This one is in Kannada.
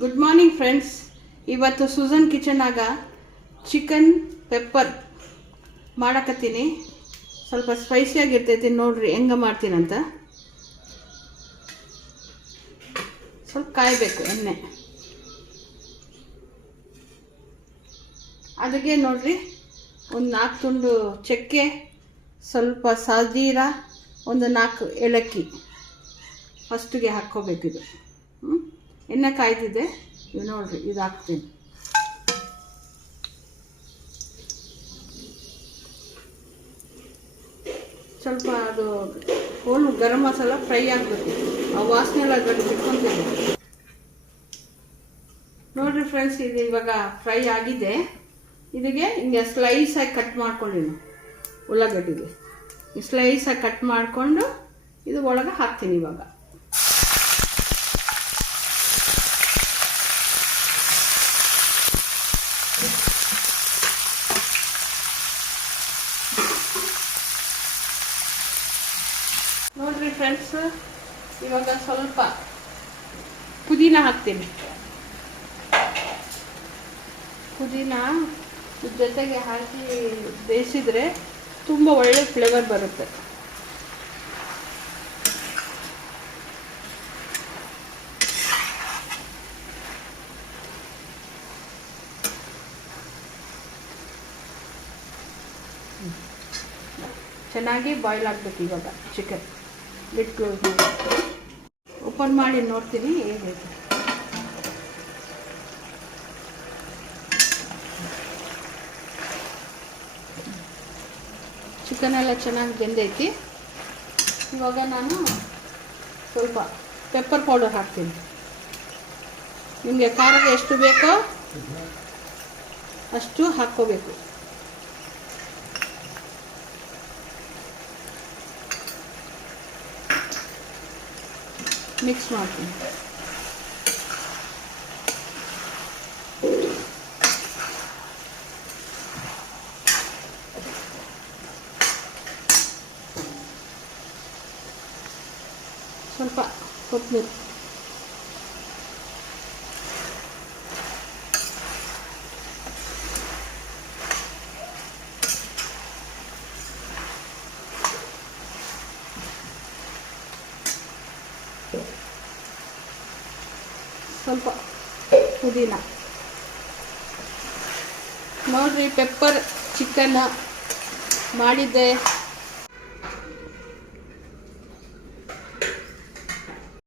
Good morning friends. ಇವತ್ತು ಸುಜನ್ ಕಿಚನಾಗ ಚಿಕನ್ ಪೆಪ್ಪರ್ ಮಾಡಕತ್ತೀನಿ. ಸ್ವಲ್ಪ ಸ್ಪೈಸಿಯಾಗಿರ್ತೈತಿ, ನೋಡ್ರಿ ಹೆಂಗೆ ಮಾಡ್ತೀನಂತ. ಸ್ವಲ್ಪ ಕಾಯಬೇಕು ಎಣ್ಣೆ. ಅದಕ್ಕೆ ನೋಡ್ರಿ, ಒಂದು 4 ತುಂಡು ಚಕ್ಕೆ, ಸ್ವಲ್ಪ ಸಾಜೀರ, ಒಂದು 4 ಏಲಕ್ಕಿ ಫಸ್ಟಿಗೆ ಹಾಕ್ಕೋಬೇಕಿದು. ಎಣ್ಣೆ ಕಾಯ್ತಿದೆ, ಇವು ನೋಡ್ರಿ, ಇದು ಹಾಕ್ತೀನಿ. ಸ್ವಲ್ಪ ಅದು ಹೋಳು ಗರಂ ಮಸಾಲ ಫ್ರೈ ಆಗಬೇಕು, ಆ ವಾಸನೆ ಎಲ್ಲ ಗಡ್ಡೆ ಬಿಟ್ಕೊಂತೀನಿ. ನೋಡ್ರಿ ಫ್ರೆಂಡ್ಸ್, ಇದು ಇವಾಗ ಫ್ರೈ ಆಗಿದೆ. ಇದಕ್ಕೆ ಹಿಂಗೆ ಸ್ಲೈಸಾಗಿ ಕಟ್ ಮಾಡ್ಕೊಂಡಿನಿ. ಉಳ್ಳಾಗಡ್ಡಿಗೆ ಸ್ಲೈಸಾಗಿ ಕಟ್ ಮಾಡಿಕೊಂಡು ಇದು ಒಳಗೆ ಹಾಕ್ತೀನಿ. ಇವಾಗ ನೋಡ್ರಿ ಫ್ರೆಂಡ್ಸ್, ಇವಾಗ ಸ್ವಲ್ಪ ಪುದೀನ ಹಾಕ್ತೀನಿ. ಪುದೀನ ಜೊತೆಗೆ ಹಾಕಿ ಬೇಯಿಸಿದ್ರೆ ತುಂಬ ಒಳ್ಳೆ ಫ್ಲೇವರ್ ಬರುತ್ತೆ. ಚೆನ್ನಾಗಿ ಬಾಯ್ಲ್ ಆಗಬೇಕು. ಇವಾಗ ಚಿಕನ್ ಲಿಡ್ ಕ್ಲೋಸ್ ಮಾಡಿ ಓಪನ್ ಮಾಡಿ ನೋಡ್ತೀನಿ ಹೇಗೈತೆ. ಚಿಕನ್ ಎಲ್ಲ ಚೆನ್ನಾಗಿ ಬೆಂದೈತಿ. ಇವಾಗ ನಾನು ಸ್ವಲ್ಪ ಪೆಪ್ಪರ್ ಪೌಡರ್ ಹಾಕ್ತೀನಿ. ನಿಮಗೆ ಖಾರಕ್ಕೆ ಎಷ್ಟು ಬೇಕೋ ಅಷ್ಟು ಹಾಕ್ಕೋಬೇಕು. ಮಿಕ್ಸ್ ಮಾಡ್ತೀನಿ. ಸ್ವಲ್ಪ ಕೊತ್ತಂಬರಿ, ಸ್ವಲ್ಪ ಪುದೀನ. ನೋಡ್ರಿ, ಪೆಪ್ಪರ್ ಚಿಕನ್ ಮಾಡಿದ್ದೆ